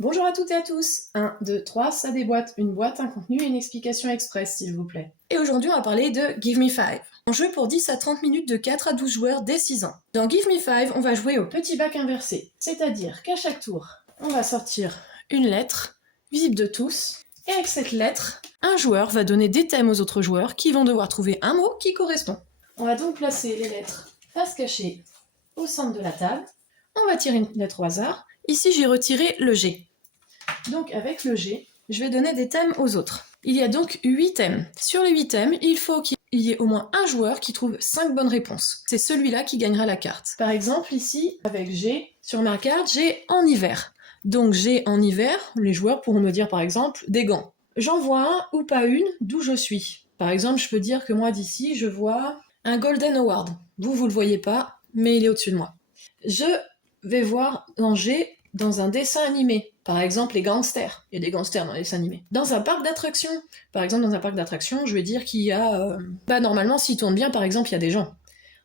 Bonjour à toutes et à tous. 1, 2, 3, ça déboîte. Une boîte, un contenu et une explication express, s'il vous plaît. Et aujourd'hui, on va parler de Give Me 5. Un jeu pour 10 à 30 minutes de 4 à 12 joueurs dès 6 ans. Dans Give Me 5, on va jouer au petit bac inversé. C'est-à-dire qu'à chaque tour, on va sortir une lettre, visible de tous. Et avec cette lettre, un joueur va donner des thèmes aux autres joueurs qui vont devoir trouver un mot qui correspond. On va donc placer les lettres face cachée au centre de la table. On va tirer une lettre au hasard. Ici, j'ai retiré le G. Donc avec le G, je vais donner des thèmes aux autres. Il y a donc 8 thèmes. Sur les 8 thèmes, il faut qu'il y ait au moins un joueur qui trouve 5 bonnes réponses. C'est celui-là qui gagnera la carte. Par exemple, ici, avec G, sur ma carte, j'ai en hiver. Donc G en hiver, les joueurs pourront me dire par exemple des gants. J'en vois un ou pas une d'où je suis. Par exemple, je peux dire que moi d'ici, je vois un Golden Award. Vous le voyez pas, mais il est au-dessus de moi. Je vais voir en G dans un dessin animé. Par exemple, les gangsters. Il y a des gangsters dans les dessins animés. Dans un parc d'attractions. Par exemple, dans un parc d'attractions, je vais dire qu'il y a... normalement, s'il tourne bien, par exemple, il y a des gens.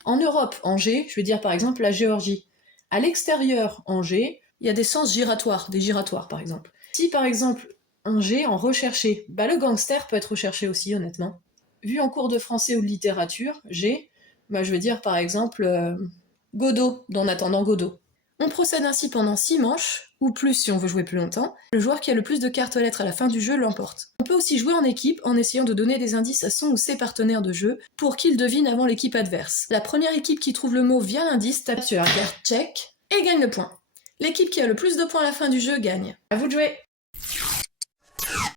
En Europe, en G, je vais dire par exemple la Géorgie. À l'extérieur, en G, il y a des sens giratoires, des giratoires par exemple. Si par exemple, en G, en recherché, le gangster peut être recherché aussi, honnêtement. Vu en cours de français ou de littérature, G, je vais dire par exemple Godot, dans En attendant Godot. On procède ainsi pendant 6 manches, ou plus si on veut jouer plus longtemps. Le joueur qui a le plus de cartes lettres à la fin du jeu l'emporte. On peut aussi jouer en équipe en essayant de donner des indices à son ou ses partenaires de jeu pour qu'ils devinent avant l'équipe adverse. La première équipe qui trouve le mot via l'indice tape sur la carte check et gagne le point. L'équipe qui a le plus de points à la fin du jeu gagne. À vous de jouer!